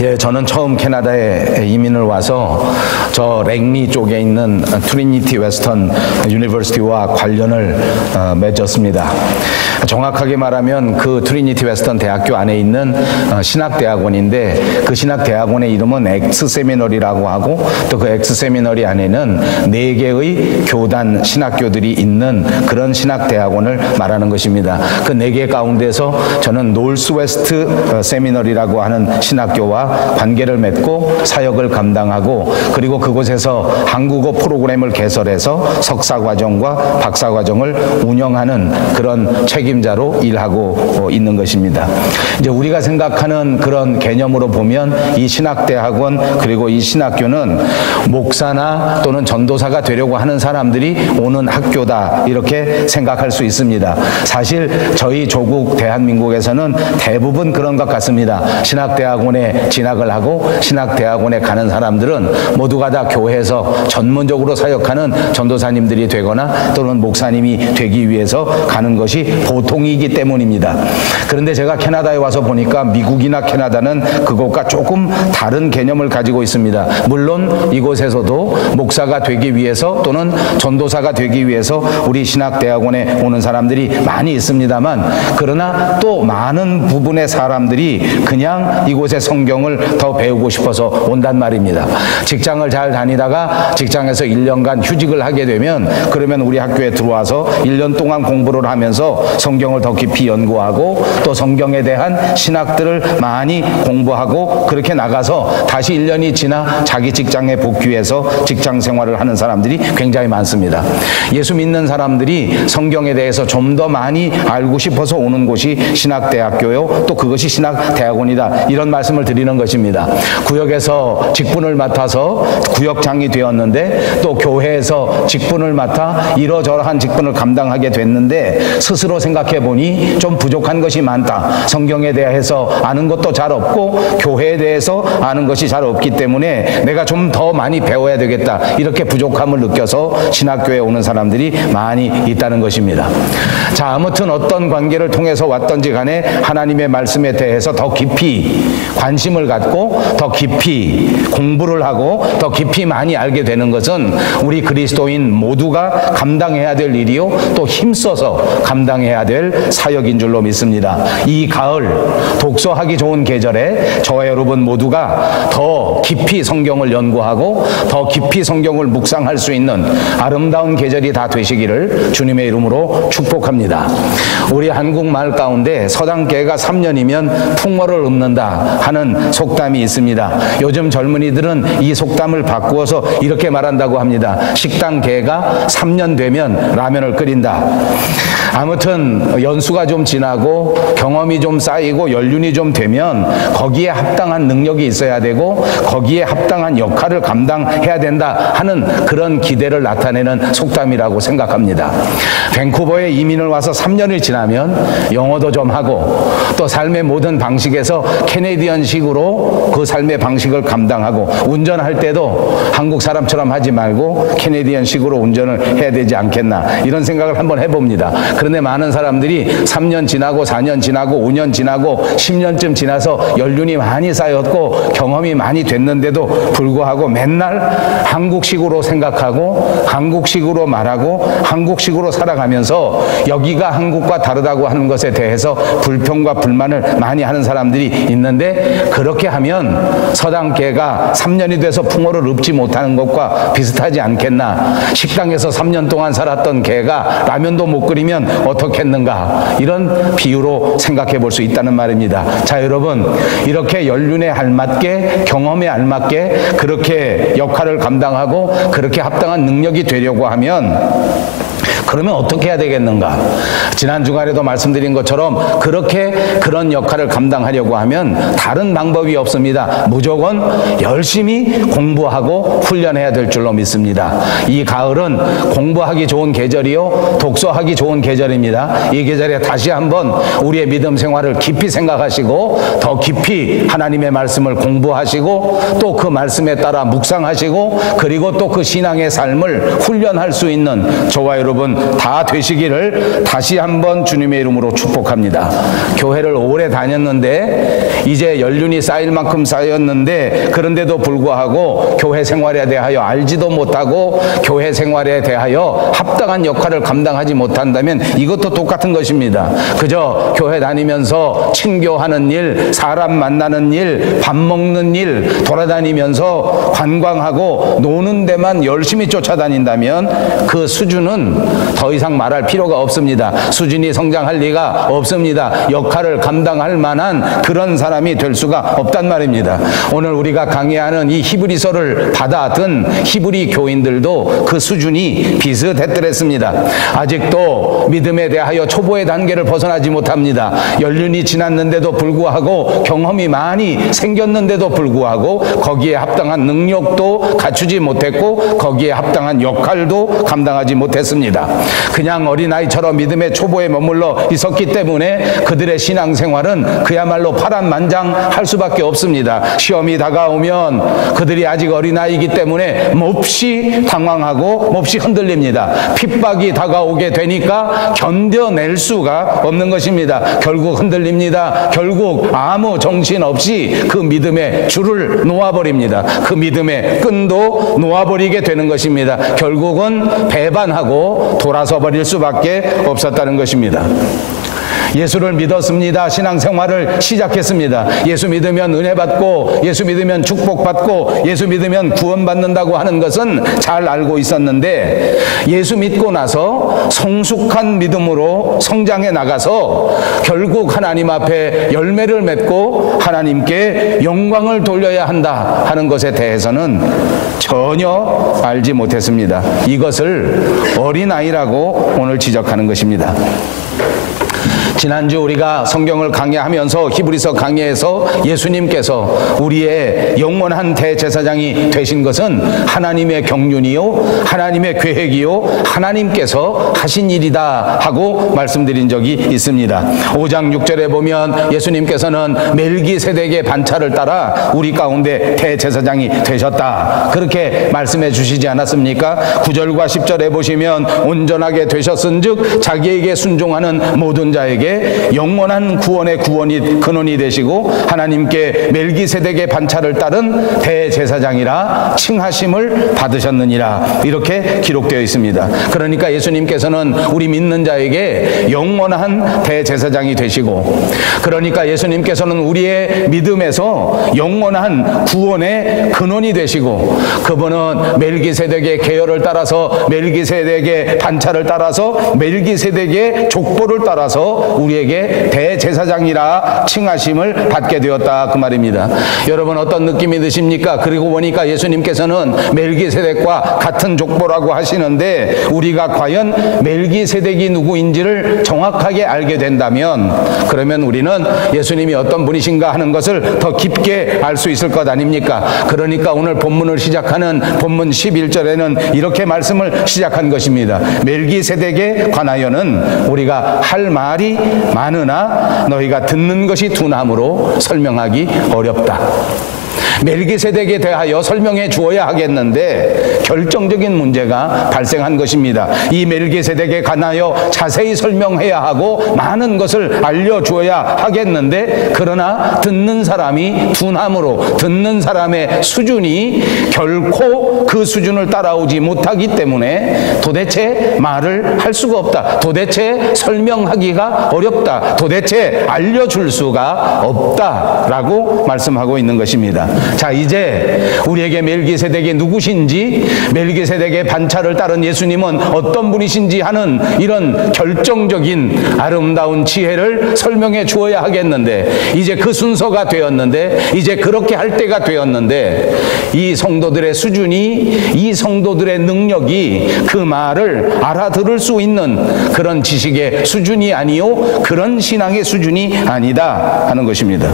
예, 저는 처음 캐나다에 이민을 와서 저 랭리 쪽에 있는 트리니티 웨스턴 유니버시티와 관련을 맺었습니다. 정확하게 말하면 그 트리니티 웨스턴 대학교 안에 있는 신학대학원인데 그 신학대학원의 이름은 엑스 세미너리라고 하고 또 그 엑스 세미너리 안에는 4개의 교단 신학교들이 있는 그런 신학대학원을 말하는 것입니다. 그 4개 가운데서 저는 노스웨스트 세미너리라고 하는 신학교와 관계를 맺고 사역을 감당하고 그리고 그곳에서 한국어 프로그램을 개설해서 석사과정과 박사과정을 운영하는 그런 책임자로 일하고 있는 것입니다. 이제 우리가 생각하는 그런 개념으로 보면 이 신학대학원 그리고 이 신학교는 목사나 또는 전도사가 되려고 하는 사람들이 오는 학교다 이렇게 생각할 수 있습니다. 사실 저희 조국 대한민국에서는 대부분 그런 것 같습니다. 신학대학원에 진학을 하고 신학대학원에 가는 사람들은 모두가 다 교회에서 전문적으로 사역하는 전도사님들이 되거나 또는 목사님이 되기 위해서 가는 것이 보통이기 때문입니다. 그런데 제가 캐나다에 와서 보니까 미국이나 캐나다는 그것과 조금 다른 개념을 가지고 있습니다. 물론 이곳에서도 목사가 되기 위해서 또는 전도사가 되기 위해서 우리 신학대학원에 오는 사람들이 많이 있습니다만 그러나 또 많은 부분의 사람들이 그냥 이곳의 성경을 더 배우고 싶어서 온단 말입니다. 직장을 잘 다니다가 직장에서 1년간 휴직을 하게 되면 그러면 우리 학교에 들어와서 1년 동안 공부를 하면서 성경을 더 깊이 연구하고 또 성경에 대한 신학들을 많이 공부하고 그렇게 나가서 다시 1년이 지나 자기 직장에 복귀해서 직장 생활을 하는 사람들이 굉장히 많습니다. 예수 믿는 사람들이 성경에 대해서 좀 더 많이 알고 싶어서 오는 곳이 신학대학교요 또 그것이 신학대학원이다 이런 말씀을 드리는 것입니다. 구역에서 직분을 맡아서 구역장이 되었는데 또 교회에서 직분을 맡아 이러저러한 직분을 감당하게 됐는데 스스로 생각해 보니 좀 부족한 것이 많다. 성경에 대해서 아는 것도 잘 없고 교회에 대해서 아는 것이 잘 없기 때문에 내가 좀 더 많이 배워야 되겠다. 이렇게 부족함을 느껴서 신학교에 오는 사람들이 많이 있다는 것입니다. 자, 아무튼 어떤 관계를 통해서 왔던지 간에 하나님의 말씀에 대해서 더 깊이 관심을 갖고 더 깊이 공부를 하고 더 깊이 많이 알게 되는 것은 우리 그리스도인 모두가 감당해야 될 일이요 또 힘써서 감당해야 될 사역인 줄로 믿습니다. 이 가을 독서하기 좋은 계절에 저와 여러분 모두가 더 깊이 성경을 연구하고 더 깊이 성경을 묵상할 수 있는 아름다운 계절이 다 되시기를 주님의 이름으로 축복합니다. 우리 한국말 가운데 서당계가 3년이면 풍어를 읊는다 하는 속담이 있습니다. 요즘 젊은이들은 이 속담을 바꾸어서 이렇게 말한다고 합니다. 식당계가 3년 되면 라면을 끓인다. 아무튼 연수가 좀 지나고 경험이 좀 쌓이고 연륜이 좀 되면 거기에 합당한 능력이 있어야 되고 거기에 합당한 역할을 감당해야 된다 하는 그런 기대를 나타내는 속담이라고 생각합니다. 밴쿠버에 이민을 와서 3년이 지나면 영어도 좀 하고 또 삶의 모든 방식에서 캐네디언식으로 그 삶의 방식을 감당하고 운전할 때도 한국 사람처럼 하지 말고 캐네디언식으로 운전을 해야 되지 않겠나 이런 생각을 한번 해봅니다. 그런데 많은 사람들이 3년 지나고 4년 지나고 5년 지나고 10년쯤 지나서 연륜이 많이 쌓였고 경험이 많이 됐는데도 불구하고 맨날 한국식으로 생각하고 한국식으로 말하고 한국식으로 살아가면서 여기가 한국과 다르다고 하는 것에 대해서 불평과 불만을 많이 하는 사람들이 있는데 그렇게 하면 서당계가 3년이 돼서 풍어를 읊지 못하는 것과 비슷하지 않겠나. 식당에서 3년 동안 살았던 개가 라면도 못 끓이면 어떻겠는가. 이런 비유로 생각해 볼 수 있다는 말입니다. 자, 여러분 이렇게 연륜에 알맞게 경험에 알맞게 그렇게 역할을 감당하고 그렇게 합당한 능력이 되려고 하면 그러면 어떻게 해야 되겠는가? 지난 주간에도 말씀드린 것처럼 그렇게 그런 역할을 감당하려고 하면 다른 방법이 없습니다. 무조건 열심히 공부하고 훈련해야 될 줄로 믿습니다. 이 가을은 공부하기 좋은 계절이요 독서하기 좋은 계절입니다. 이 계절에 다시 한번 우리의 믿음 생활을 깊이 생각하시고 더 깊이 하나님의 말씀을 공부하시고 또 그 말씀에 따라 묵상하시고 그리고 또 그 신앙의 삶을 훈련할 수 있는 저와 여러분 여러분 다 되시기를 다시 한번 주님의 이름으로 축복합니다. 교회를 오래 다녔는데 이제 연륜이 쌓일 만큼 쌓였는데 그런데도 불구하고 교회 생활에 대하여 알지도 못하고 교회 생활에 대하여 합당한 역할을 감당하지 못한다면 이것도 똑같은 것입니다. 그저 교회 다니면서 친교하는 일, 사람 만나는 일, 밥 먹는 일, 돌아다니면서 관광하고 노는 데만 열심히 쫓아다닌다면 그 수준은 더 이상 말할 필요가 없습니다. 수준이 성장할 리가 없습니다. 역할을 감당할 만한 그런 사람이 될 수가 없단 말입니다. 오늘 우리가 강의하는 이 히브리서를 받아든 히브리 교인들도 그 수준이 비슷했더랬습니다. 아직도 믿음에 대하여 초보의 단계를 벗어나지 못합니다. 연륜이 지났는데도 불구하고 경험이 많이 생겼는데도 불구하고 거기에 합당한 능력도 갖추지 못했고 거기에 합당한 역할도 감당하지 못했습니다. 그냥 어린아이처럼 믿음의 초보에 머물러 있었기 때문에 그들의 신앙생활은 그야말로 파란만장할 수밖에 없습니다. 시험이 다가오면 그들이 아직 어린아이이기 때문에 몹시 당황하고 몹시 흔들립니다. 핍박이 다가오게 되니까 견뎌낼 수가 없는 것입니다. 결국 흔들립니다. 결국 아무 정신없이 그 믿음의 줄을 놓아버립니다. 그 믿음의 끈도 놓아버리게 되는 것입니다. 결국은 배반하고 돌아서 버릴 수밖에 없었다는 것입니다. 예수를 믿었습니다. 신앙생활을 시작했습니다. 예수 믿으면 은혜 받고 예수 믿으면 축복 받고 예수 믿으면 구원받는다고 하는 것은 잘 알고 있었는데 예수 믿고 나서 성숙한 믿음으로 성장해 나가서 결국 하나님 앞에 열매를 맺고 하나님께 영광을 돌려야 한다 하는 것에 대해서는 전혀 알지 못했습니다. 이것을 어린아이라고 오늘 지적하는 것입니다. 지난주 우리가 성경을 강의하면서 히브리서 강의에서 예수님께서 우리의 영원한 대제사장이 되신 것은 하나님의 경륜이요 하나님의 계획이요 하나님께서 하신 일이다 하고 말씀드린 적이 있습니다. 5장 6절에 보면 예수님께서는 멜기세덱의 반차를 따라 우리 가운데 대제사장이 되셨다 그렇게 말씀해 주시지 않았습니까? 9절과 10절에 보시면 온전하게 되셨은즉 자기에게 순종하는 모든 자에게 영원한 구원의 근원이 되시고 하나님께 멜기세덱의 반차를 따른 대제사장이라 칭하심을 받으셨느니라 이렇게 기록되어 있습니다. 그러니까 예수님께서는 우리 믿는 자에게 영원한 대제사장이 되시고 그러니까 예수님께서는 우리의 믿음에서 영원한 구원의 근원이 되시고 그분은 멜기세덱의 계열을 따라서 멜기세덱의 반차를 따라서 멜기세덱의 족보를 따라서 우리에게 대제사장이라 칭하심을 받게 되었다 그 말입니다. 여러분 어떤 느낌이 드십니까? 그리고 보니까 예수님께서는 멜기세덱과 같은 족보라고 하시는데 우리가 과연 멜기세덱이 누구인지를 정확하게 알게 된다면 그러면 우리는 예수님이 어떤 분이신가 하는 것을 더 깊게 알 수 있을 것 아닙니까? 그러니까 오늘 본문을 시작하는 본문 11절에는 이렇게 말씀을 시작한 것입니다. 멜기세덱에 관하여는 우리가 할 말이 많으나 너희가 듣는 것이 둔함으로 설명하기 어렵다. 멜기세덱에 대하여 설명해 주어야 하겠는데 결정적인 문제가 발생한 것입니다. 이 멜기세덱에 관하여 자세히 설명해야 하고 많은 것을 알려주어야 하겠는데 그러나 듣는 사람이 둔함으로 듣는 사람의 수준이 결코 그 수준을 따라오지 못하기 때문에 도대체 말을 할 수가 없다. 도대체 설명하기가 어렵다. 도대체 알려줄 수가 없다라고 말씀하고 있는 것입니다. 자, 이제 우리에게 멜기세덱이 누구신지 멜기세덱의 반차를 따른 예수님은 어떤 분이신지 하는 이런 결정적인 아름다운 지혜를 설명해 주어야 하겠는데 이제 그 순서가 되었는데 이제 그렇게 할 때가 되었는데 이 성도들의 수준이 이 성도들의 능력이 그 말을 알아들을 수 있는 그런 지식의 수준이 아니요 그런 신앙의 수준이 아니다 하는 것입니다.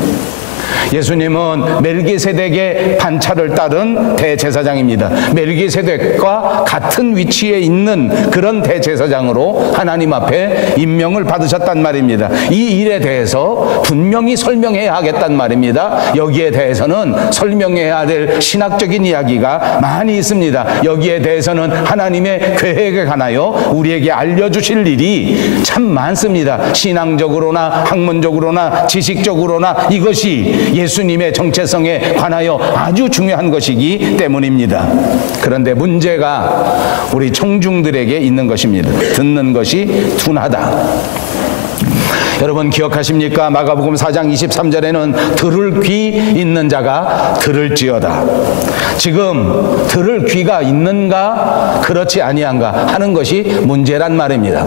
예수님은 멜기세덱의 반차를 따른 대제사장입니다. 멜기세덱과 같은 위치에 있는 그런 대제사장으로 하나님 앞에 임명을 받으셨단 말입니다. 이 일에 대해서 분명히 설명해야 하겠단 말입니다. 여기에 대해서는 설명해야 될 신학적인 이야기가 많이 있습니다. 여기에 대해서는 하나님의 계획에 관하여 우리에게 알려주실 일이 참 많습니다. 신앙적으로나 학문적으로나 지식적으로나 이것이 예수님의 정체성에 관하여 아주 중요한 것이기 때문입니다. 그런데 문제가 우리 청중들에게 있는 것입니다. 듣는 것이 둔하다. 여러분 기억하십니까? 마가복음 4장 23절에는 들을 귀 있는 자가 들을지어다. 지금 들을 귀가 있는가 그렇지 아니한가 하는 것이 문제란 말입니다.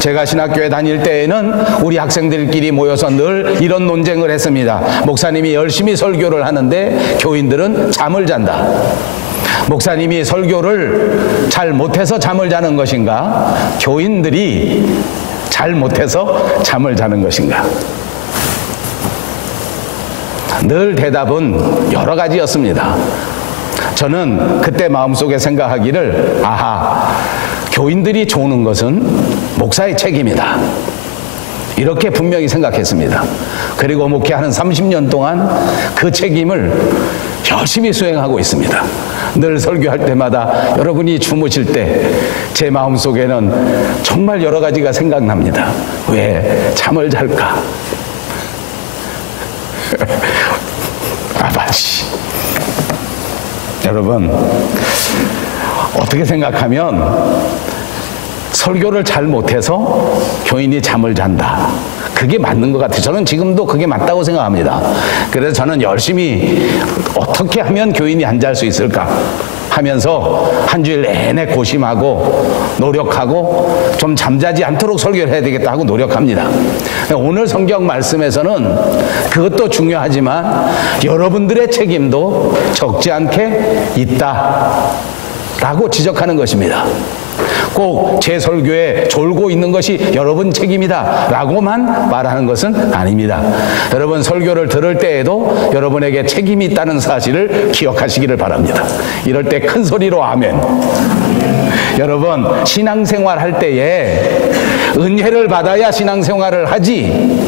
제가 신학교에 다닐 때에는 우리 학생들끼리 모여서 늘 이런 논쟁을 했습니다. 목사님이 열심히 설교를 하는데 교인들은 잠을 잔다. 목사님이 설교를 잘 못해서 잠을 자는 것인가? 교인들이 잘 못해서 잠을 자는 것인가? 늘 대답은 여러 가지였습니다. 저는 그때 마음속에 생각하기를 교인들이 조는 것은 목사의 책임이다. 이렇게 분명히 생각했습니다. 그리고 목회하는 30년 동안 그 책임을 열심히 수행하고 있습니다. 늘 설교할 때마다 여러분이 주무실 때 제 마음속에는 정말 여러 가지가 생각납니다. 왜 잠을 잘까? 아바지. 여러분 어떻게 생각하면 설교를 잘 못해서 교인이 잠을 잔다. 그게 맞는 것 같아요. 저는 지금도 그게 맞다고 생각합니다. 그래서 저는 열심히 어떻게 하면 교인이 안 잘 수 있을까 하면서 한 주일 내내 고심하고 노력하고 좀 잠자지 않도록 설교를 해야 되겠다 하고 노력합니다. 오늘 성경 말씀에서는 그것도 중요하지만 여러분들의 책임도 적지 않게 있다라고 지적하는 것입니다. 꼭 제 설교에 졸고 있는 것이 여러분 책임이다 라고만 말하는 것은 아닙니다. 여러분 설교를 들을 때에도 여러분에게 책임이 있다는 사실을 기억하시기를 바랍니다. 이럴 때 큰 소리로 아멘. 여러분 신앙생활 할 때에 은혜를 받아야 신앙생활을 하지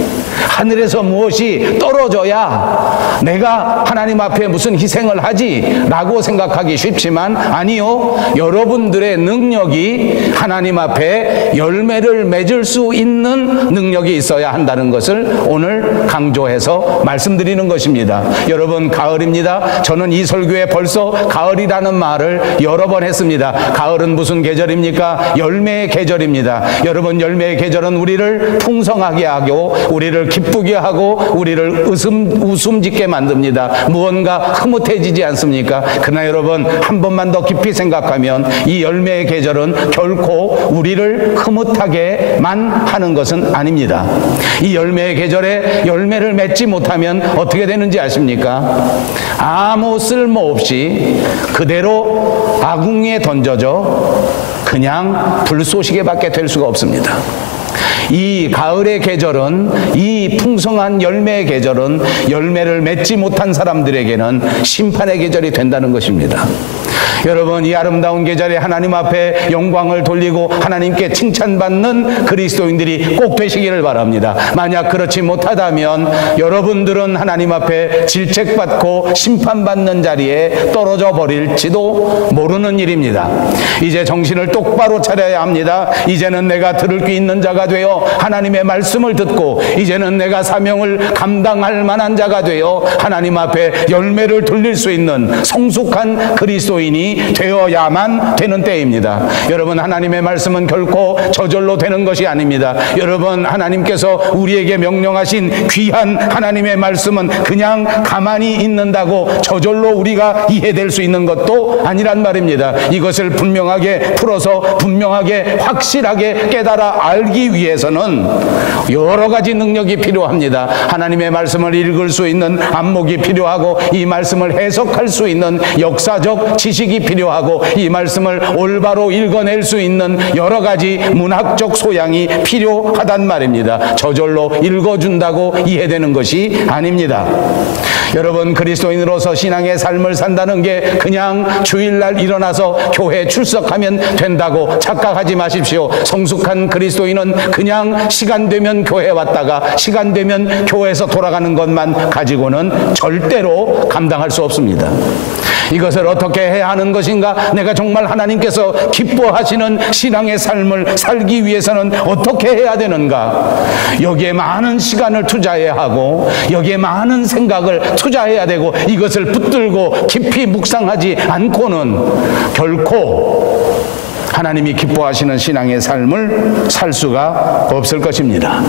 하늘에서 무엇이 떨어져야 내가 하나님 앞에 무슨 희생을 하지 라고 생각하기 쉽지만 아니요, 여러분들의 능력이 하나님 앞에 열매를 맺을 수 있는 능력이 있어야 한다는 것을 오늘 강조해서 말씀드리는 것입니다. 여러분 가을입니다. 저는 이 설교에 벌써 가을이라는 말을 여러 번 했습니다. 가을은 무슨 계절입니까? 열매의 계절입니다. 여러분 열매의 계절은 우리를 풍성하게 하고 우리를 기쁘게 하고 우리를 웃음 짓게 만듭니다. 무언가 흐뭇해지지 않습니까? 그러나 여러분 한 번만 더 깊이 생각하면 이 열매의 계절은 결코 우리를 흐뭇하게만 하는 것은 아닙니다. 이 열매의 계절에 열매를 맺지 못하면 어떻게 되는지 아십니까? 아무 쓸모없이 그대로 아궁이에 던져져 그냥 불쏘시개 밖에 될 수가 없습니다. 이 가을의 계절은, 이 풍성한 열매의 계절은 열매를 맺지 못한 사람들에게는 심판의 계절이 된다는 것입니다. 여러분 이 아름다운 계절에 하나님 앞에 영광을 돌리고 하나님께 칭찬받는 그리스도인들이 꼭 되시기를 바랍니다. 만약 그렇지 못하다면 여러분들은 하나님 앞에 질책받고 심판받는 자리에 떨어져 버릴지도 모르는 일입니다. 이제 정신을 똑바로 차려야 합니다. 이제는 내가 들을 귀 있는 자가 되어 하나님의 말씀을 듣고 이제는 내가 사명을 감당할 만한 자가 되어 하나님 앞에 열매를 돌릴 수 있는 성숙한 그리스도인이 되어야만 되는 때입니다. 여러분 하나님의 말씀은 결코 저절로 되는 것이 아닙니다. 여러분 하나님께서 우리에게 명령하신 귀한 하나님의 말씀은 그냥 가만히 있는다고 저절로 우리가 이해될 수 있는 것도 아니란 말입니다. 이것을 분명하게 풀어서 분명하게 확실하게 깨달아 알기 위해서는 위해서는 여러 가지 능력이 필요합니다. 하나님의 말씀을 읽을 수 있는 안목이 필요하고, 이 말씀을 해석할 수 있는 역사적 지식이 필요하고, 이 말씀을 올바로 읽어낼 수 있는 여러 가지 문학적 소양이 필요하단 말입니다. 저절로 읽어준다고 이해되는 것이 아닙니다. 여러분, 그리스도인으로서 신앙의 삶을 산다는 게 그냥 주일날 일어나서 교회 출석하면 된다고 착각하지 마십시오. 성숙한 그리스도인은 그냥 시간 되면 교회 왔다가 시간 되면 교회에서 돌아가는 것만 가지고는 절대로 감당할 수 없습니다. 이것을 어떻게 해야 하는 것인가? 내가 정말 하나님께서 기뻐하시는 신앙의 삶을 살기 위해서는 어떻게 해야 되는가? 여기에 많은 시간을 투자해야 하고, 여기에 많은 생각을 투자해야 되고, 이것을 붙들고 깊이 묵상하지 않고는 결코 하나님이 기뻐하시는 신앙의 삶을 살 수가 없을 것입니다.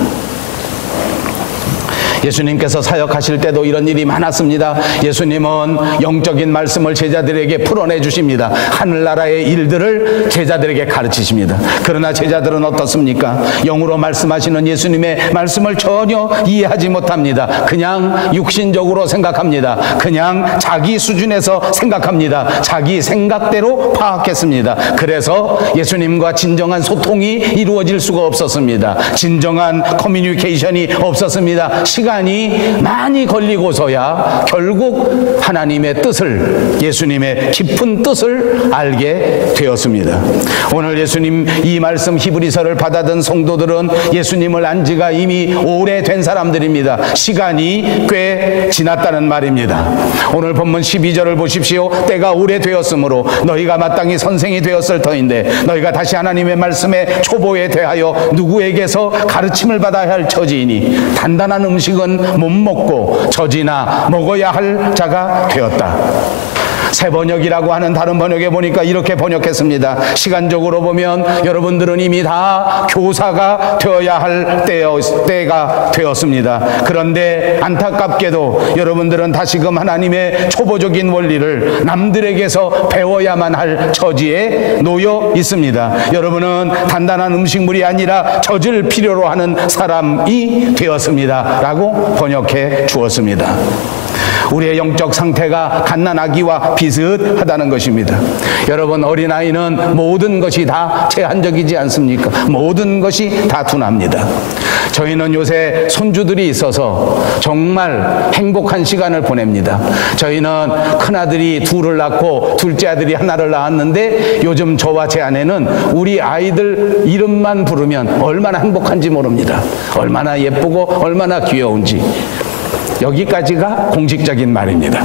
예수님께서 사역하실 때도 이런 일이 많았습니다. 예수님은 영적인 말씀을 제자들에게 풀어내 주십니다. 하늘나라의 일들을 제자들에게 가르치십니다. 그러나 제자들은 어떻습니까? 영으로 말씀하시는 예수님의 말씀을 전혀 이해하지 못합니다. 그냥 육신적으로 생각합니다. 그냥 자기 수준에서 생각합니다. 자기 생각대로 파악했습니다. 그래서 예수님과 진정한 소통이 이루어질 수가 없었습니다. 진정한 커뮤니케이션이 없었습니다. 시간이 많이 걸리고서야 결국 하나님의 뜻을, 예수님의 깊은 뜻을 알게 되었습니다. 오늘 예수님 이 말씀 히브리서를 받아든 성도들은 예수님을 안 지가 이미 오래된 사람들입니다. 시간이 꽤 지났다는 말입니다. 오늘 본문 12절을 보십시오. 때가 오래되었으므로 너희가 마땅히 선생이 되었을 터인데 너희가 다시 하나님의 말씀에 초보에 대하여 누구에게서 가르침을 받아야 할 처지이니 단단한 음식은 못 먹고 젖이나 먹어야 할 자가 되었다. 새 번역이라고 하는 다른 번역에 보니까 이렇게 번역했습니다. 시간적으로 보면 여러분들은 이미 다 교사가 되어야 할 때가 되었습니다. 그런데 안타깝게도 여러분들은 다시금 하나님의 초보적인 원리를 남들에게서 배워야만 할 처지에 놓여 있습니다. 여러분은 단단한 음식물이 아니라 젖을 필요로 하는 사람이 되었습니다 라고 번역해 주었습니다. 우리의 영적 상태가 갓난아기와 비슷하다는 것입니다. 여러분, 어린아이는 모든 것이 다 제한적이지 않습니까? 모든 것이 다 둔합니다. 저희는 요새 손주들이 있어서 정말 행복한 시간을 보냅니다. 저희는 큰아들이 둘을 낳고 둘째 아들이 하나를 낳았는데 요즘 저와 제 아내는 우리 아이들 이름만 부르면 얼마나 행복한지 모릅니다. 얼마나 예쁘고 얼마나 귀여운지. 여기까지가 공식적인 말입니다.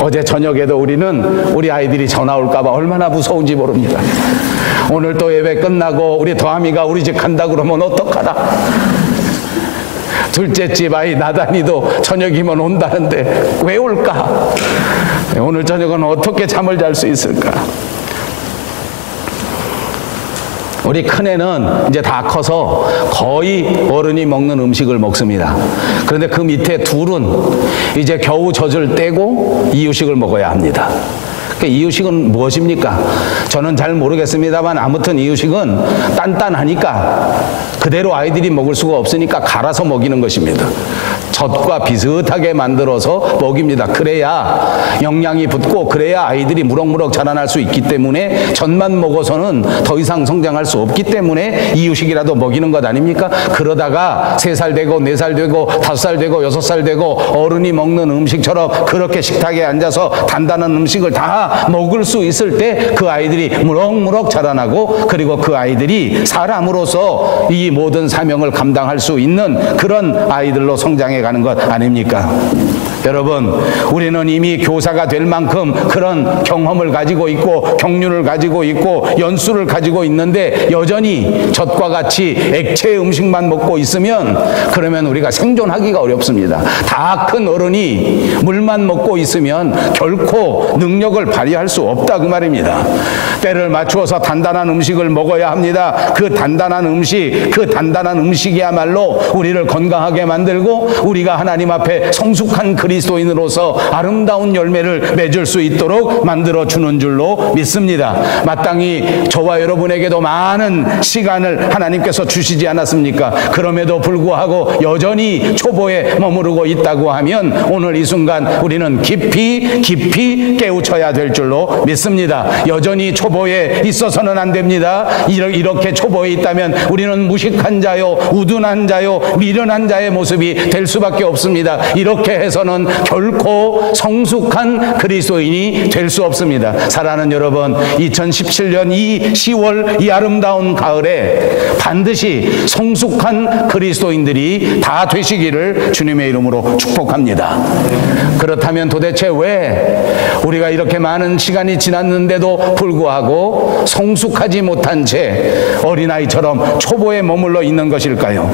어제 저녁에도 우리는 우리 아이들이 전화 올까 봐 얼마나 무서운지 모릅니다. 오늘 또 예배 끝나고 우리 더하미가 우리 집 간다 그러면 어떡하나. 둘째 집 아이 나단이도 저녁이면 온다는데 왜 올까? 오늘 저녁은 어떻게 잠을 잘 수 있을까? 우리 큰애는 이제 다 커서 거의 어른이 먹는 음식을 먹습니다. 그런데 그 밑에 둘은 이제 겨우 젖을 떼고 이유식을 먹어야 합니다. 이유식은 무엇입니까? 저는 잘 모르겠습니다만 아무튼 이유식은 단단하니까 그대로 아이들이 먹을 수가 없으니까 갈아서 먹이는 것입니다. 젖과 비슷하게 만들어서 먹입니다. 그래야 영양이 붙고 그래야 아이들이 무럭무럭 자라날 수 있기 때문에 젖만 먹어서는 더 이상 성장할 수 없기 때문에 이유식이라도 먹이는 것 아닙니까? 그러다가 3살 되고 4살 되고 5살 되고 6살 되고 어른이 먹는 음식처럼 그렇게 식탁에 앉아서 단단한 음식을 다 먹을 수 있을 때 그 아이들이 무럭무럭 자라나고 그리고 그 아이들이 사람으로서 이 모든 사명을 감당할 수 있는 그런 아이들로 성장해 가는 것 아닙니까? 여러분, 우리는 이미 교사가 될 만큼 그런 경험을 가지고 있고 경륜을 가지고 있고 연수를 가지고 있는데 여전히 젖과 같이 액체 음식만 먹고 있으면 그러면 우리가 생존하기가 어렵습니다. 다 큰 어른이 물만 먹고 있으면 결코 능력을 발휘할 수 없다 그 말입니다. 때를 맞추어서 단단한 음식을 먹어야 합니다. 그 단단한 음식이야말로 우리를 건강하게 만들고 우리가 하나님 앞에 성숙한 그리스도인으로서 아름다운 열매를 맺을 수 있도록 만들어주는 줄로 믿습니다. 마땅히 저와 여러분에게도 많은 시간을 하나님께서 주시지 않았습니까? 그럼에도 불구하고 여전히 초보에 머무르고 있다고 하면 오늘 이 순간 우리는 깊이 깨우쳐야 될 줄로 믿습니다. 여전히 초보에 있어서는 안 됩니다. 이렇게 초보에 있다면 우리는 무식한 자요, 우둔한 자요, 미련한 자의 모습이 될 수밖에 없습니다. 이렇게 해서는 결코 성숙한 그리스도인이 될 수 없습니다. 사랑하는 여러분, 2017년 이 10월 이 아름다운 가을에 반드시 성숙한 그리스도인들이 다 되시기를 주님의 이름으로 축복합니다. 그렇다면 도대체 왜 우리가 이렇게 많은 시간이 지났는데도 불구하고 성숙하지 못한 채 어린아이처럼 초보에 머물러 있는 것일까요?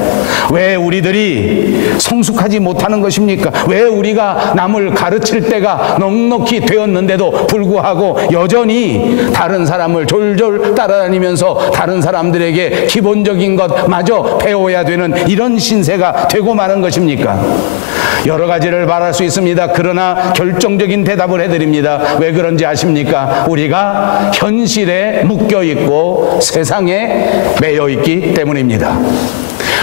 왜 우리들이 성숙하지 못하는 것입니까? 왜 우리가 남을 가르칠 때가 넉넉히 되었는데도 불구하고 여전히 다른 사람을 졸졸 따라다니면서 다른 사람들에게 기본적인 것마저 배워야 되는 이런 신세가 되고 마는 것입니까? 여러 가지를 말할 수 있습니다. 그러나 결정적인 대답을 해드립니다. 왜 그런지 아십니까? 우리가 현실에 묶여있고 세상에 매여있기 때문입니다.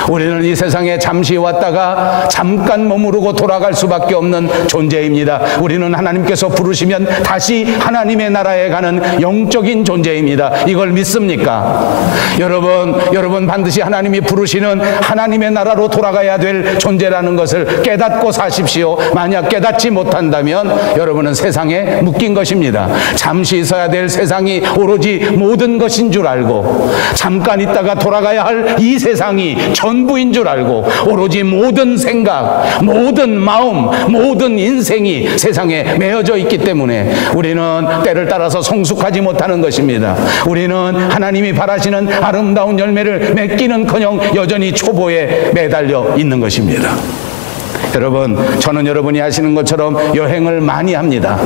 우리는 이 세상에 잠시 왔다가 잠깐 머무르고 돌아갈 수밖에 없는 존재입니다. 우리는 하나님께서 부르시면 다시 하나님의 나라에 가는 영적인 존재입니다. 이걸 믿습니까? 여러분 반드시 하나님이 부르시는 하나님의 나라로 돌아가야 될 존재라는 것을 깨닫고 사십시오. 만약 깨닫지 못한다면 여러분은 세상에 묶인 것입니다. 잠시 있어야 될 세상이 오로지 모든 것인 줄 알고 잠깐 있다가 돌아가야 할 이 세상이 전부인 줄 알고 오로지 모든 생각, 모든 마음, 모든 인생이 세상에 매여져 있기 때문에 우리는 때를 따라서 성숙하지 못하는 것입니다. 우리는 하나님이 바라시는 아름다운 열매를 맺기는커녕 여전히 초보에 매달려 있는 것입니다. 여러분, 저는 여러분이 아시는 것처럼 여행을 많이 합니다.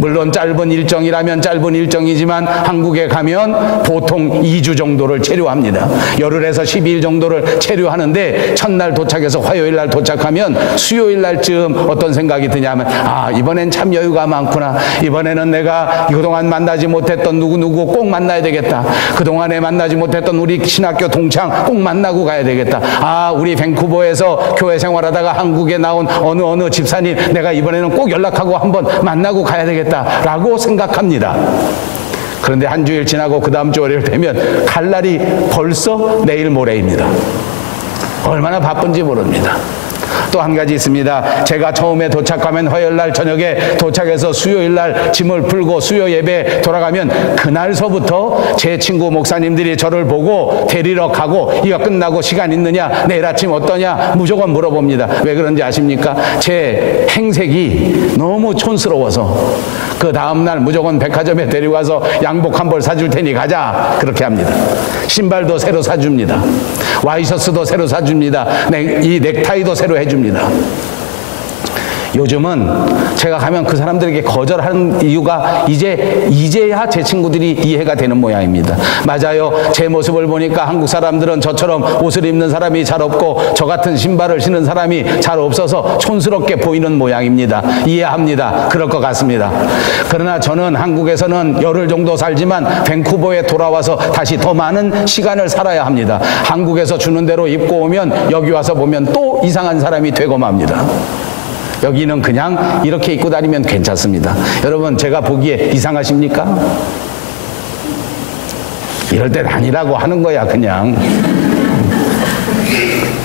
물론 짧은 일정이라면 짧은 일정이지만 한국에 가면 보통 2주 정도를 체류합니다. 열흘에서 12일 정도를 체류하는데 첫날 도착해서 화요일 날 도착하면 수요일 날쯤 어떤 생각이 드냐면 이번엔 참 여유가 많구나. 이번에는 내가 그동안 만나지 못했던 누구누구 꼭 만나야 되겠다. 그동안에 만나지 못했던 우리 신학교 동창 꼭 만나고 가야 되겠다. 우리 밴쿠버에서 교회 생활하다가 한국에 나온 어느 집사님 내가 이번에는 꼭 연락하고 한번 만나고 가야 되겠다 라고 생각합니다. 그런데 한 주일 지나고 그 다음 주 월요일 되면 갈 날이 벌써 내일 모레입니다. 얼마나 바쁜지 모릅니다. 또 한 가지 있습니다. 제가 처음에 도착하면 화요일 날 저녁에 도착해서 수요일 날 짐을 풀고 수요 예배 돌아가면 그날서부터 제 친구 목사님들이 저를 보고 데리러 가고 이거 끝나고 시간 있느냐, 내일 아침 어떠냐 무조건 물어봅니다. 왜 그런지 아십니까? 제 행색이 너무 촌스러워서 그 다음날 무조건 백화점에 데려가서 양복 한 벌 사줄 테니 가자 그렇게 합니다. 신발도 새로 사줍니다. 와이셔츠도 새로 사줍니다. 이 넥타이도 새로 해줍니다. 요즘은 제가 가면 그 사람들에게 거절하는 이유가 이제야 제 친구들이 이해가 되는 모양입니다. 맞아요. 제 모습을 보니까 한국 사람들은 저처럼 옷을 입는 사람이 잘 없고 저 같은 신발을 신는 사람이 잘 없어서 촌스럽게 보이는 모양입니다. 이해합니다. 그럴 것 같습니다. 그러나 저는 한국에서는 열흘 정도 살지만 밴쿠버에 돌아와서 다시 더 많은 시간을 살아야 합니다. 한국에서 주는 대로 입고 오면 여기 와서 보면 또 이상한 사람이 되고 맙니다. 여기는 그냥 이렇게 입고 다니면 괜찮습니다. 여러분, 제가 보기에 이상하십니까? 이럴 땐 아니라고 하는 거야, 그냥.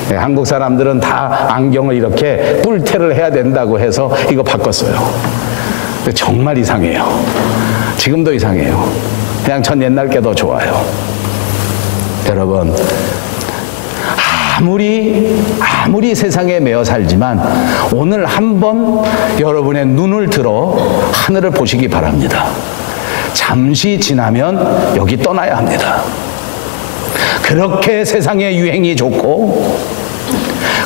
네, 한국 사람들은 다 안경을 이렇게 뿔테를 해야 된다고 해서 이거 바꿨어요. 근데 정말 이상해요. 지금도 이상해요. 그냥 전 옛날 게 더 좋아요. 여러분, 아무리 세상에 매여 살지만 오늘 한번 여러분의 눈을 들어 하늘을 보시기 바랍니다. 잠시 지나면 여기 떠나야 합니다. 그렇게 세상의 유행이 좋고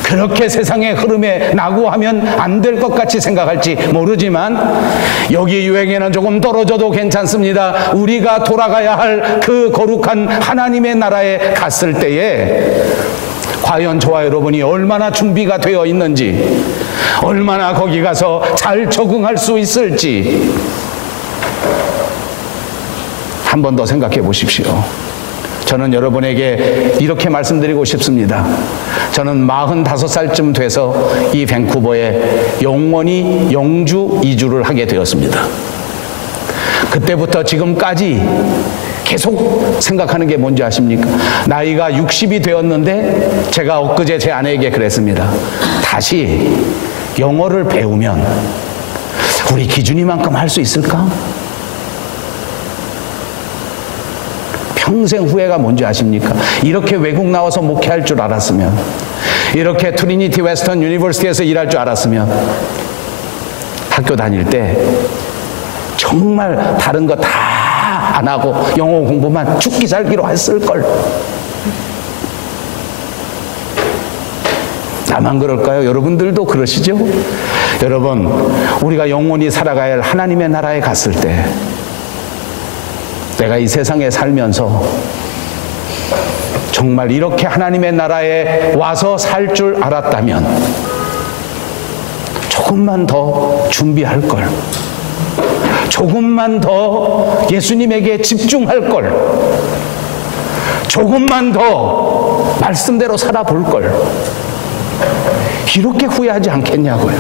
그렇게 세상의 흐름에 낙오하면 안 될 것 같이 생각할지 모르지만 여기 유행에는 조금 떨어져도 괜찮습니다. 우리가 돌아가야 할 그 거룩한 하나님의 나라에 갔을 때에 과연 저와 여러분이 얼마나 준비가 되어 있는지, 얼마나 거기 가서 잘 적응할 수 있을지 한 번 더 생각해 보십시오. 저는 여러분에게 이렇게 말씀드리고 싶습니다. 저는 45살쯤 돼서 이 밴쿠버에 영원히 영주 이주를 하게 되었습니다. 그때부터 지금까지 계속 생각하는 게 뭔지 아십니까? 나이가 60이 되었는데 제가 엊그제 제 아내에게 그랬습니다. 다시 영어를 배우면 우리 기준이만큼 할 수 있을까? 평생 후회가 뭔지 아십니까? 이렇게 외국 나와서 목회할 줄 알았으면, 이렇게 트리니티 웨스턴 유니버시티에서 일할 줄 알았으면 학교 다닐 때 정말 다른 거 다 안 하고 영어 공부만 죽기 살기로 했을걸. 나만 그럴까요? 여러분들도 그러시죠? 여러분, 우리가 영원히 살아가야 할 하나님의 나라에 갔을 때 내가 이 세상에 살면서 정말 이렇게 하나님의 나라에 와서 살 줄 알았다면 조금만 더 준비할 걸, 조금만 더 예수님에게 집중할 걸, 조금만 더 말씀대로 살아볼 걸, 이렇게 후회하지 않겠냐고요.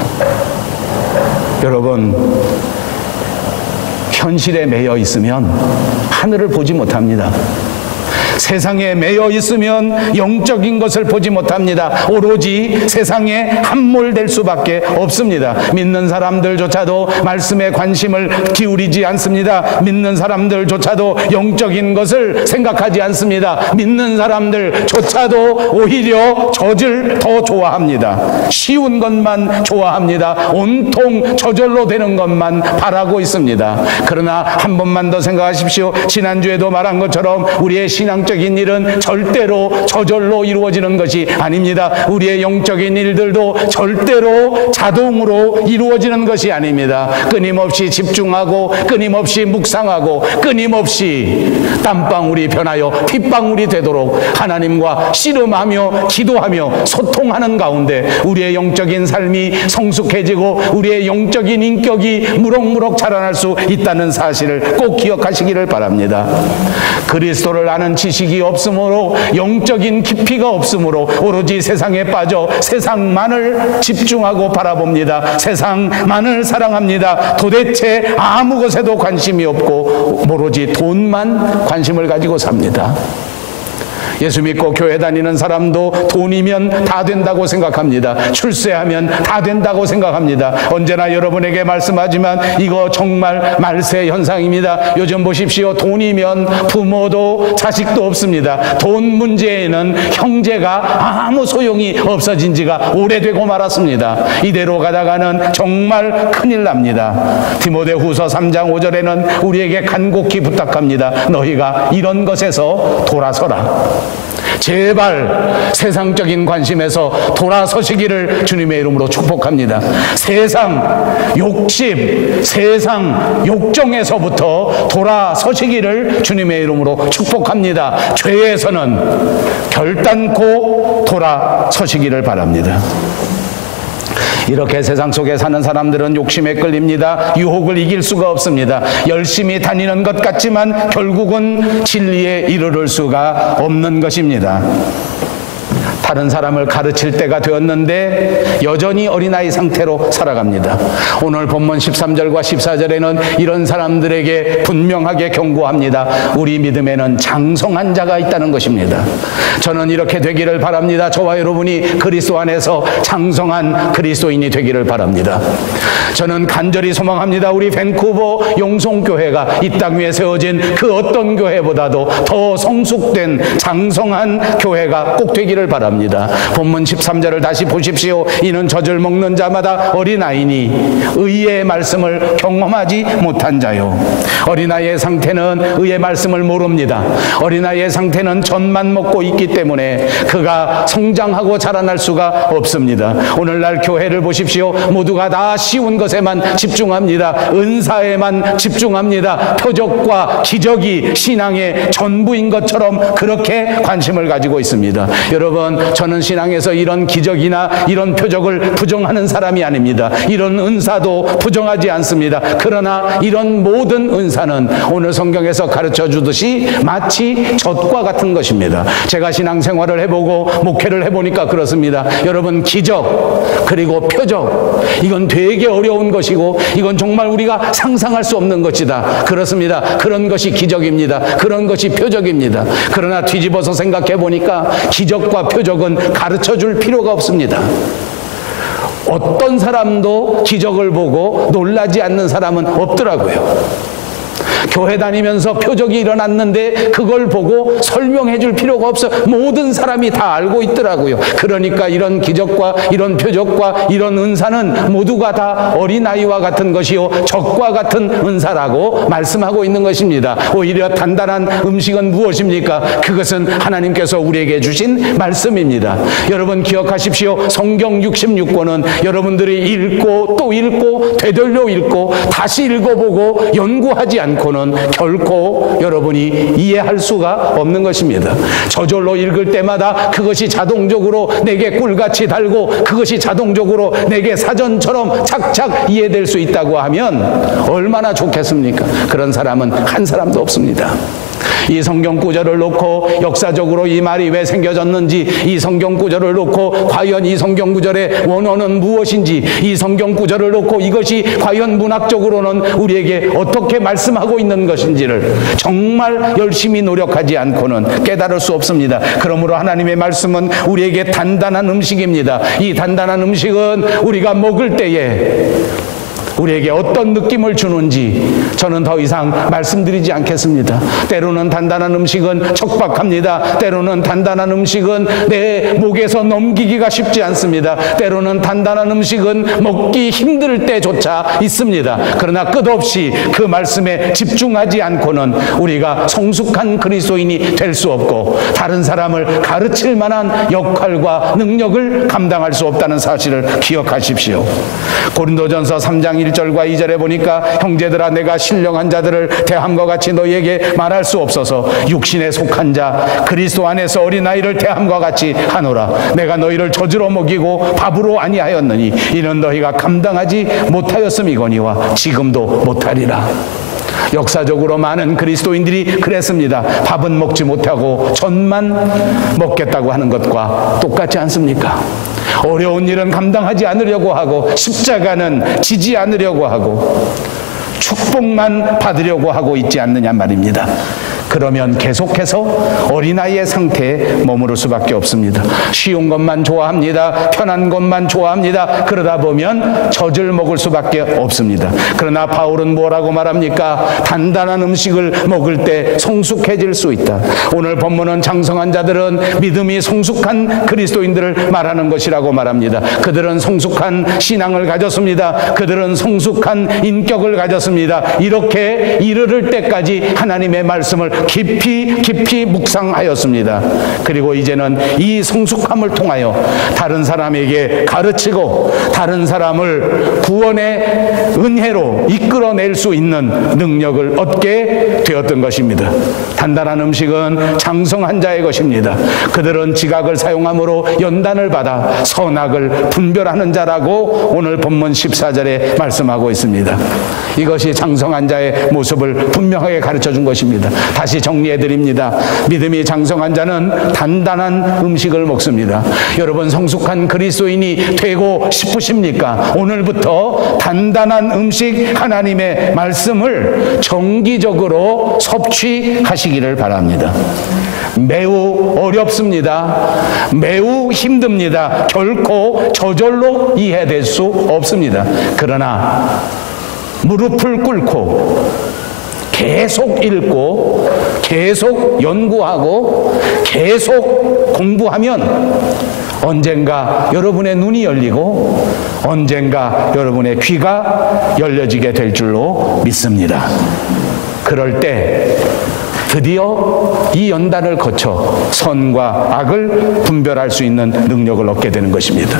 여러분, 현실에 매여 있으면 하늘을 보지 못합니다. 세상에 매여 있으면 영적인 것을 보지 못합니다. 오로지 세상에 함몰될 수밖에 없습니다. 믿는 사람들조차도 말씀에 관심을 기울이지 않습니다. 믿는 사람들조차도 영적인 것을 생각하지 않습니다. 믿는 사람들조차도 오히려 젖을 더 좋아합니다. 쉬운 것만 좋아합니다. 온통 저절로 되는 것만 바라고 있습니다. 그러나 한 번만 더 생각하십시오. 지난주에도 말한 것처럼 우리의 신앙적인 일은 절대로 저절로 이루어지는 것이 아닙니다. 우리의 영적인 일들도 절대로 자동으로 이루어지는 것이 아닙니다. 끊임없이 집중하고, 끊임없이 묵상하고, 끊임없이 땀방울이 변하여 핏방울이 되도록 하나님과 씨름하며 기도하며 소통하는 가운데 우리의 영적인 삶이 성숙해지고 우리의 영적인 인격이 무럭무럭 자라날 수 있다는 사실을 꼭 기억하시기를 바랍니다. 그리스도를 아는 지식이 없으므로, 영적인 깊이가 없으므로 오로지 세상에 빠져 세상만을 집중하고 바라봅니다. 세상만을 사랑합니다. 도대체 아무 것에도 관심이 없고 오로지 돈만 관심을 가지고 삽니다. 예수 믿고 교회 다니는 사람도 돈이면 다 된다고 생각합니다. 출세하면 다 된다고 생각합니다. 언제나 여러분에게 말씀하지만 이거 정말 말세 현상입니다. 요즘 보십시오. 돈이면 부모도 자식도 없습니다. 돈 문제에는 형제가 아무 소용이 없어진 지가 오래되고 말았습니다. 이대로 가다가는 정말 큰일 납니다. 디모데후서 3장 5절에는 우리에게 간곡히 부탁합니다. 너희가 이런 것에서 돌아서라. 제발 세상적인 관심에서 돌아서시기를 주님의 이름으로 축복합니다. 세상 욕심, 세상 욕정에서부터 돌아서시기를 주님의 이름으로 축복합니다. 죄에서는 결단코 돌아서시기를 바랍니다. 이렇게 세상 속에 사는 사람들은 욕심에 끌립니다. 유혹을 이길 수가 없습니다. 열심히 다니는 것 같지만 결국은 진리에 이르를 수가 없는 것입니다. 다른 사람을 가르칠 때가 되었는데 여전히 어린아이 상태로 살아갑니다. 오늘 본문 13절과 14절에는 이런 사람들에게 분명하게 경고합니다. 우리 믿음에는 장성한 자가 있다는 것입니다. 저는 이렇게 되기를 바랍니다. 저와 여러분이 그리스도 안에서 장성한 그리스도인이 되기를 바랍니다. 저는 간절히 소망합니다. 우리 밴쿠버 용송교회가 이 땅 위에 세워진 그 어떤 교회보다도 더 성숙된 장성한 교회가 꼭 되기를 바랍니다. 바랍니다. 본문 13절을 다시 보십시오. 이는 젖을 먹는 자마다 어린아이니 의의 말씀을 경험하지 못한 자요. 어린아이의 상태는 의의 말씀을 모릅니다. 어린아이의 상태는 젖만 먹고 있기 때문에 그가 성장하고 자라날 수가 없습니다. 오늘날 교회를 보십시오. 모두가 다 쉬운 것에만 집중합니다. 은사에만 집중합니다. 표적과 기적이 신앙의 전부인 것처럼 그렇게 관심을 가지고 있습니다. 여러분, 저는 신앙에서 이런 기적이나 이런 표적을 부정하는 사람이 아닙니다. 이런 은사도 부정하지 않습니다. 그러나 이런 모든 은사는 오늘 성경에서 가르쳐 주듯이 마치 젖과 같은 것입니다. 제가 신앙생활을 해보고 목회를 해보니까 그렇습니다. 여러분, 기적 그리고 표적, 이건 되게 어려운 것이고 이건 정말 우리가 상상할 수 없는 것이다. 그렇습니다. 그런 것이 기적입니다. 그런 것이 표적입니다. 그러나 뒤집어서 생각해 보니까 기적과 표적은 가르쳐 줄 필요가 없습니다. 어떤 사람도 기적을 보고 놀라지 않는 사람은 없더라고요. 교회 다니면서 표적이 일어났는데 그걸 보고 설명해 줄 필요가 없어. 모든 사람이 다 알고 있더라고요. 그러니까 이런 기적과 이런 표적과 이런 은사는 모두가 다 어린아이와 같은 것이요 젖과 같은 은사라고 말씀하고 있는 것입니다. 오히려 단단한 음식은 무엇입니까? 그것은 하나님께서 우리에게 주신 말씀입니다. 여러분 기억하십시오. 성경 66권은 여러분들이 읽고 또 읽고 되돌려 읽고 다시 읽어보고 연구하지 않고는 결코 여러분이 이해할 수가 없는 것입니다. 저절로 읽을 때마다 그것이 자동적으로 내게 꿀같이 달고 그것이 자동적으로 내게 사전처럼 착착 이해될 수 있다고 하면 얼마나 좋겠습니까? 그런 사람은 한 사람도 없습니다. 이 성경 구절을 놓고 역사적으로 이 말이 왜 생겨졌는지, 이 성경 구절을 놓고 과연 이 성경 구절의 원어는 무엇인지, 이 성경 구절을 놓고 이것이 과연 문학적으로는 우리에게 어떻게 말씀하고 있는 것인지를 정말 열심히 노력하지 않고는 깨달을 수 없습니다. 그러므로 하나님의 말씀은 우리에게 단단한 음식입니다. 이 단단한 음식은 우리가 먹을 때에 우리에게 어떤 느낌을 주는지 저는 더 이상 말씀드리지 않겠습니다. 때로는 단단한 음식은 척박합니다. 때로는 단단한 음식은 내 목에서 넘기기가 쉽지 않습니다. 때로는 단단한 음식은 먹기 힘들 때조차 있습니다. 그러나 끝없이 그 말씀에 집중하지 않고는 우리가 성숙한 그리스도인이 될 수 없고 다른 사람을 가르칠 만한 역할과 능력을 감당할 수 없다는 사실을 기억하십시오. 고린도전서 3장 1절과 2절에 보니까 형제들아 내가 신령한 자들을 대함과 같이 너희에게 말할 수 없어서 육신에 속한 자 그리스도 안에서 어린아이를 대함과 같이 하노라. 내가 너희를 젖으로 먹이고 밥으로 아니하였느니 이는 너희가 감당하지 못하였음이거니와 지금도 못하리라. 역사적으로 많은 그리스도인들이 그랬습니다. 밥은 먹지 못하고 젖만 먹겠다고 하는 것과 똑같지 않습니까? 어려운 일은 감당하지 않으려고 하고 십자가는 지지 않으려고 하고 축복만 받으려고 하고 있지 않느냐 말입니다. 그러면 계속해서 어린아이의 상태에 머무를 수밖에 없습니다. 쉬운 것만 좋아합니다. 편한 것만 좋아합니다. 그러다 보면 젖을 먹을 수밖에 없습니다. 그러나 바울은 뭐라고 말합니까? 단단한 음식을 먹을 때 성숙해질 수 있다. 오늘 본문은 장성한 자들은 믿음이 성숙한 그리스도인들을 말하는 것이라고 말합니다. 그들은 성숙한 신앙을 가졌습니다. 그들은 성숙한 인격을 가졌습니다. 이렇게 이르를 때까지 하나님의 말씀을 깊이 묵상하였습니다. 그리고 이제는 이 성숙함을 통하여 다른 사람에게 가르치고 다른 사람을 구원의 은혜로 이끌어낼 수 있는 능력을 얻게 되었던 것입니다. 단단한 음식은 장성한 자의 것입니다. 그들은 지각을 사용함으로 연단을 받아 선악을 분별하는 자라고 오늘 본문 14절에 말씀하고 있습니다. 이것이 장성한 자의 모습을 분명하게 가르쳐 준 것입니다. 다시 정리해 드립니다. 믿음이 장성한 자는 단단한 음식을 먹습니다. 여러분 성숙한 그리스도인이 되고 싶으십니까? 오늘부터 단단한 음식 하나님의 말씀을 정기적으로 섭취하시기를 바랍니다. 매우 어렵습니다. 매우 힘듭니다. 결코 저절로 이해될 수 없습니다. 그러나 무릎을 꿇고 계속 읽고 계속 연구하고 계속 공부하면 언젠가 여러분의 눈이 열리고 언젠가 여러분의 귀가 열려지게 될 줄로 믿습니다. 그럴 때 드디어 이 연단을 거쳐 선과 악을 분별할 수 있는 능력을 얻게 되는 것입니다.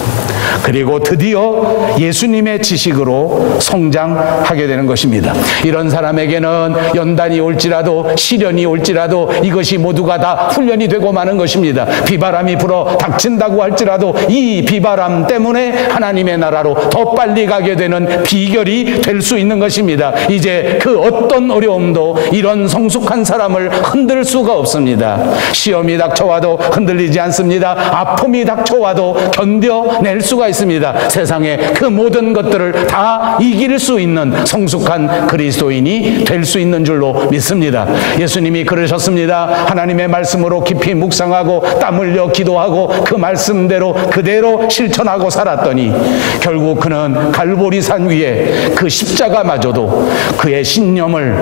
그리고 드디어 예수님의 지식으로 성장하게 되는 것입니다. 이런 사람에게는 연단이 올지라도 시련이 올지라도 이것이 모두가 다 훈련이 되고 마는 것입니다. 비바람이 불어 닥친다고 할지라도 이 비바람 때문에 하나님의 나라로 더 빨리 가게 되는 비결이 될 수 있는 것입니다. 이제 그 어떤 어려움도 이런 성숙한 사람을 흔들 수가 없습니다. 시험이 닥쳐와도 흔들리지 않습니다. 아픔이 닥쳐와도 견뎌낼 수가 있습니다. 세상에 그 모든 것들을 다 이길 수 있는 성숙한 그리스도인이 될 수 있는 줄로 믿습니다. 예수님이 그러셨습니다. 하나님의 말씀으로 깊이 묵상하고 땀 흘려 기도하고 그 말씀대로 그대로 실천하고 살았더니 결국 그는 갈보리산 위에 그 십자가마저도 그의 신념을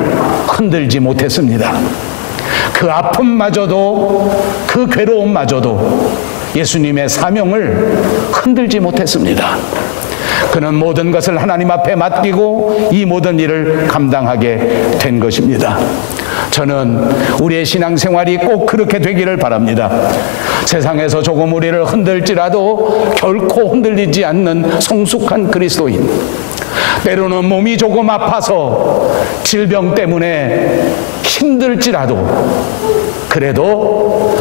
흔들지 못했습니다. 그 아픔마저도 그 괴로움마저도 예수님의 사명을 흔들지 못했습니다. 그는 모든 것을 하나님 앞에 맡기고 이 모든 일을 감당하게 된 것입니다. 저는 우리의 신앙생활이 꼭 그렇게 되기를 바랍니다. 세상에서 조금 우리를 흔들지라도 결코 흔들리지 않는 성숙한 그리스도인, 때로는 몸이 조금 아파서 질병 때문에 힘들지라도 그래도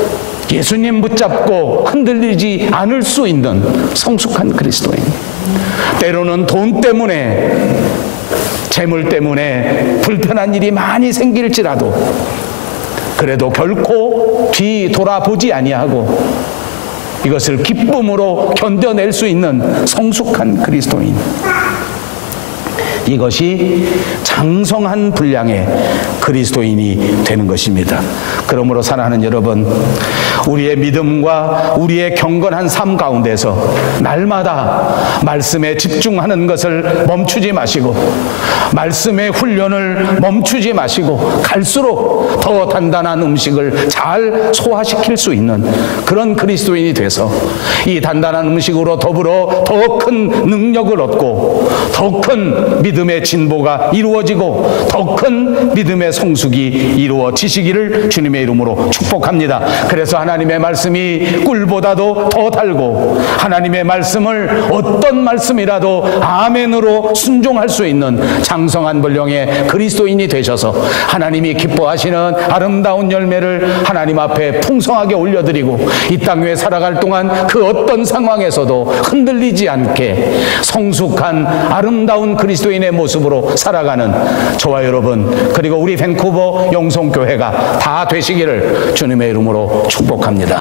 예수님 붙잡고 흔들리지 않을 수 있는 성숙한 그리스도인, 때로는 돈 때문에 재물 때문에 불편한 일이 많이 생길지라도 그래도 결코 뒤 돌아보지 아니하고 이것을 기쁨으로 견뎌낼 수 있는 성숙한 그리스도인, 이것이 장성한 분량의 그리스도인이 되는 것입니다. 그러므로 사랑하는 여러분, 우리의 믿음과 우리의 경건한 삶 가운데서 날마다 말씀에 집중하는 것을 멈추지 마시고 말씀의 훈련을 멈추지 마시고 갈수록 더 단단한 음식을 잘 소화시킬 수 있는 그런 그리스도인이 돼서 이 단단한 음식으로 더불어 더 큰 능력을 얻고 더 큰 믿음의 진보가 이루어지고 더 큰 믿음의 성숙이 이루어지시기를 주님의 이름으로 축복합니다. 그래서 하나님의 말씀이 꿀보다도 더 달고 하나님의 말씀을 어떤 말씀이라도 아멘으로 순종할 수 있는 장성한 분량의 그리스도인이 되셔서 하나님이 기뻐하시는 아름다운 열매를 하나님 앞에 풍성하게 올려드리고 이 땅 위에 살아갈 동안 그 어떤 상황에서도 흔들리지 않게 성숙한 아름다운 그리스도인의 모습으로 살아가는 저와 여러분 그리고 우리 밴쿠버 영성교회가 다 되시기를 주님의 이름으로 축복합니다.